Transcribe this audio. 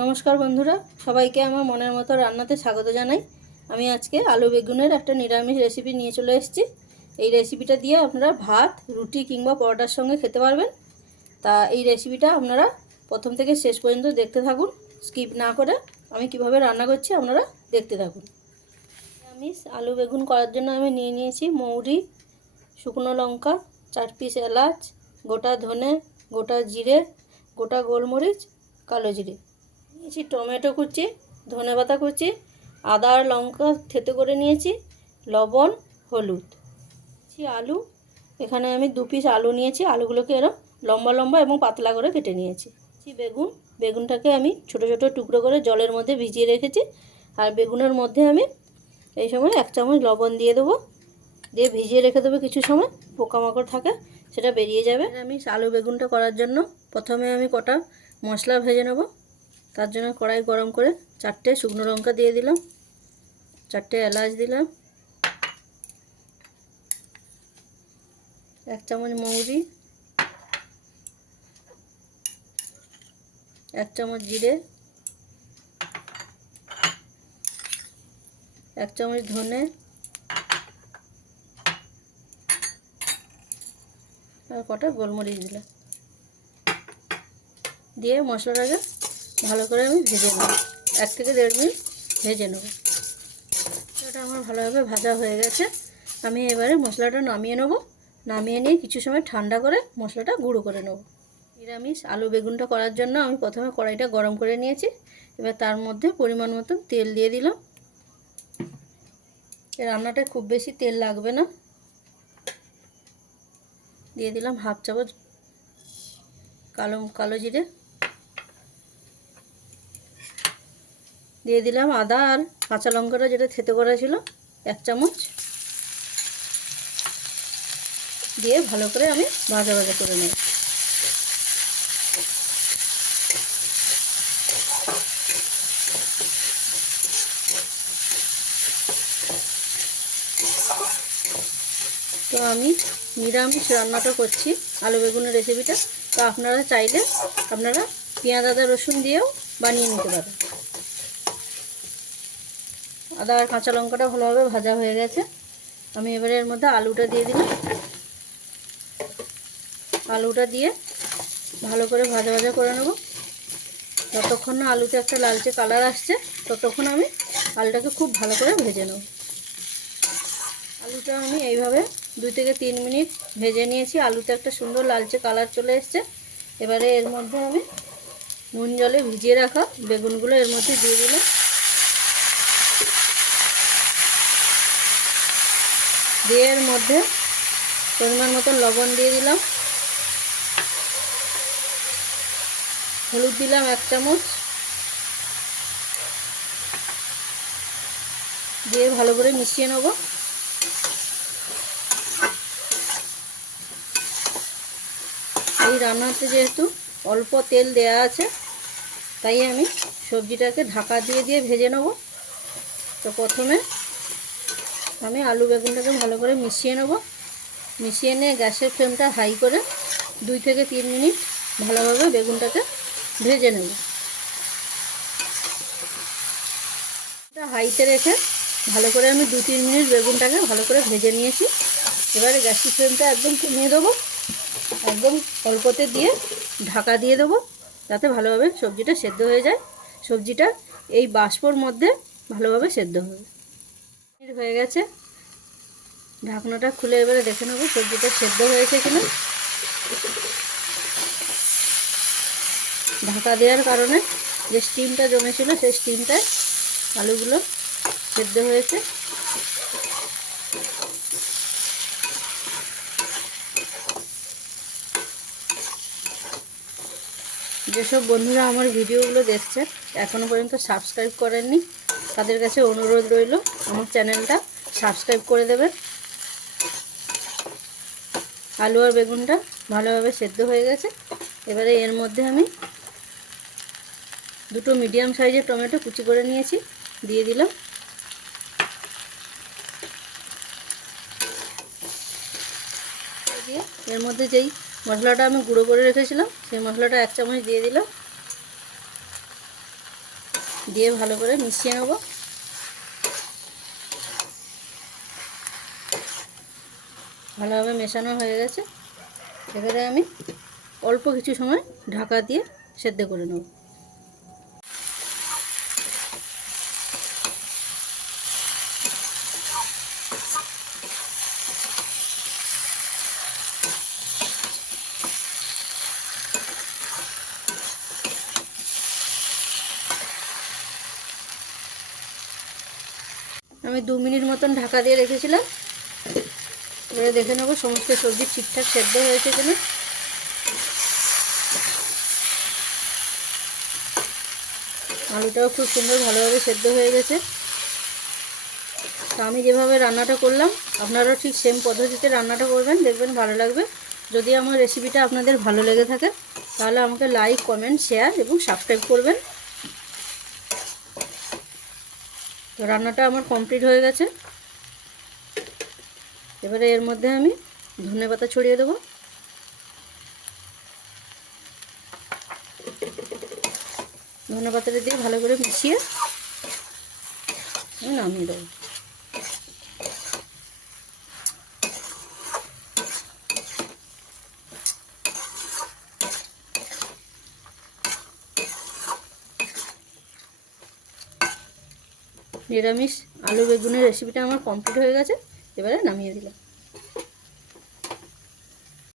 নমস্কার বন্ধুরা, সবাইকে আমার মনের মতো রান্নাতে স্বাগত জানাই। আমি আজকে আলু বেগুনের একটা নিরামিষ রেসিপি নিয়ে চলে এসেছি। এই রেসিপিটা দিয়ে আপনারা ভাত, রুটি কিংবা পরোটার সঙ্গে খেতে পারবেন। তা এই রেসিপিটা আপনারা প্রথম থেকে শেষ পর্যন্ত দেখতে থাকুন। স্কিপ না করে আমি কীভাবে রান্না করছি আপনারা দেখতে থাকুন। নিরামিষ আলু বেগুন করার জন্য আমি নিয়ে নিয়েছি মৌরি, শুকনো লঙ্কা, চার পিস এলাচ, গোটা ধনে, গোটা জিরে, গোটা গোলমরিচ, কালো জিরে। নিয়েছি, টমেটো কুচি ধনে পাতা কুচি, আদা আর লঙ্কা থেতে করে নিয়েছি, লবণ, হলুদ। আলু, এখানে আমি দু পিস আলু নিয়েছি, আলুগুলোকে এরম লম্বা লম্বা এবং পাতলা করে কেটে নিয়েছি। নিয়েছি বেগুন, বেগুনটাকে আমি ছোট ছোট টুকরো করে জলের মধ্যে ভিজিয়ে রেখেছি, আর বেগুনের মধ্যে আমি এই সময় এক চামচ লবণ দিয়ে দেবো। দিয়ে ভিজিয়ে রেখে দেবো কিছু সময়, পোকামাকড় থাকে, সেটা বেরিয়ে যাবে। আমি আলু বেগুনটা করার জন্য প্রথমে আমি কটা মশলা ভেজে নেব। তার জন্য কড়াই গরম করে চারটে শুকনো লঙ্কা দিয়ে দিলাম, চারটে এলাচ দিলাম, এক চামচ মৌরি, এক চামচ জিরে, এক চামচ ধনে, আর কটা গোলমরিচ দিলাম। দিয়ে মশলাটাকে ভালো করে আমি ভেজে নেব। এক থেকে দেড় মিনিট ভেজে নেব। এটা আমার ভালোভাবে ভাজা হয়ে গেছে। আমি এবারে মশলাটা নামিয়ে নেব। নামিয়ে নিয়ে কিছু সময় ঠান্ডা করে মশলাটা গুঁড়ো করে নেব। নিরামিষ আলু বেগুনটা করার জন্য আমি প্রথমে কড়াইটা গরম করে নিয়েছি। এবার তার মধ্যে পরিমাণ মতন তেল দিয়ে দিলাম। রান্নাটা খুব বেশি তেল লাগবে না। দিয়ে দিলাম হাফ চামচ কালো কালো জিরে। দিয়ে দিলাম আদা আর কাঁচা লঙ্কাটা যেটা থেতে করা ছিল, এক চামচ। দিয়ে ভালো করে আমি ভাজা ভাজা করে নেব। তো আমি নিরামিষ রান্নাটা করছি, আলু বেগুনের রেসিপিটা তো আপনারা চাইলে আপনারা পেঁয়াজ, আদা, রসুন দিয়েও বানিয়ে নিতে পারেন। আদা আর কাঁচা লঙ্কাটা ভালোভাবে ভাজা হয়ে গেছে। আমি এবারে এর মধ্যে আলুটা দিয়ে দিলাম। আলুটা দিয়ে ভালো করে ভাজা ভাজা করে নেব। যতক্ষণ না আলুতে একটা লালচে কালার আসছে, ততক্ষণ আমি আলুটাকে খুব ভালো করে ভেজে নেব। আলুটা আমি এইভাবে দুই থেকে তিন মিনিট ভেজে নিয়েছি। আলুতে একটা সুন্দর লালচে কালার চলে এসছে। এবারে এর মধ্যে আমি নুন জলে ভিজিয়ে রাখা বেগুনগুলো এর মধ্যে দিয়ে দিলাম। দিয়ে এর মধ্যে পরিমাণ মতো লবণ দিয়ে দিলাম। হলুদ দিলাম এক চামচ। দিয়ে ভালো করে মিশিয়ে নেব। এই রান্নাতে যেহেতু অল্প তেল দেয়া আছে, তাই আমি সবজিটাকে ঢাকা দিয়ে দিয়ে ভেজে নেব। তো প্রথমে আমি আলু বেগুনটাকে ভালো করে মিশিয়ে নেব। মিশিয়ে নিয়ে গ্যাসের ফ্লেমটা হাই করে দুই থেকে তিন মিনিট ভালোভাবে বেগুনটাকে ভেজে নেব। হাইতে রেখে ভালো করে আমি দু তিন মিনিট বেগুনটাকে ভালো করে ভেজে নিয়েছি। এবারে গ্যাসের ফ্লেমটা একদম কমিয়ে দেবো। একদম অল্পতে দিয়ে ঢাকা দিয়ে দেবো যাতে ভালোভাবে সবজিটা সেদ্ধ হয়ে যায়। সবজিটা এই বাষ্পর মধ্যে ভালোভাবে সেদ্ধ হবে। হয়ে গেছে। ঢাকনাটা খুলে এবারে দেখে নেব সবজিটা সেদ্ধ হয়েছে কিনা। ঢাকা দেওয়ার কারণে যে স্টিমটা জমেছিল সেই স্টিমটায় আলুগুলো সেদ্ধ হয়েছে। যেসব বন্ধুরা আমার ভিডিওগুলো দেখছে এখনও পর্যন্ত সাবস্ক্রাইব করেননি তাদের কাছে অনুরোধ রইল, আমার চ্যানেলটা সাবস্ক্রাইব করে দেবেন। আলু আর বেগুনটা ভালোভাবে সেদ্ধ হয়ে গেছে। এবারে এর মধ্যে আমি দুটো মিডিয়াম সাইজের টমেটো কুচি করে নিয়েছি, দিয়ে দিলাম। দিয়ে এর মধ্যে যেই মশলাটা আমি গুঁড়ো করে রেখেছিলাম, সেই মশলাটা এক চামচ দিয়ে দিলাম। দিয়ে ভালো করে মিশিয়ে নেব। ভালোভাবে মেশানো হয়ে গেছে। এবারে আমি অল্প কিছু সময় ঢাকা দিয়ে সেদ্ধ করে নেব। আমি দু মিনিট মতন ঢাকা দিয়ে রেখেছিলাম। এবারে দেখে নেব সমস্ত সবজি ঠিকঠাক সেদ্ধ হয়েছে কিনা। আলুটাও খুব সুন্দর ভালোভাবে সেদ্ধ হয়ে গেছে। তো আমি যেভাবে রান্নাটা করলাম, আপনারাও ঠিক সেম পদ্ধতিতে রান্নাটা করবেন, দেখবেন ভালো লাগবে। যদি আমার রেসিপিটা আপনাদের ভালো লেগে থাকে, তাহলে আমাকে লাইক কমেন্ট শেয়ার এবং সাবস্ক্রাইব করবেন। তো রান্নাটা আমার কমপ্লিট হয়ে গেছে। এবারে এর মধ্যে আমি ধনে পাতা ছড়িয়ে দেবো। ধনে পাতাটা দিয়ে ভালো করে মিশিয়ে আমি নামিয়ে দেবো। নিরামিষ আলু বেগুনের রেসিপিটা আমার কমপ্লিট হয়ে গেছে। এবারে নামিয়ে দিলাম।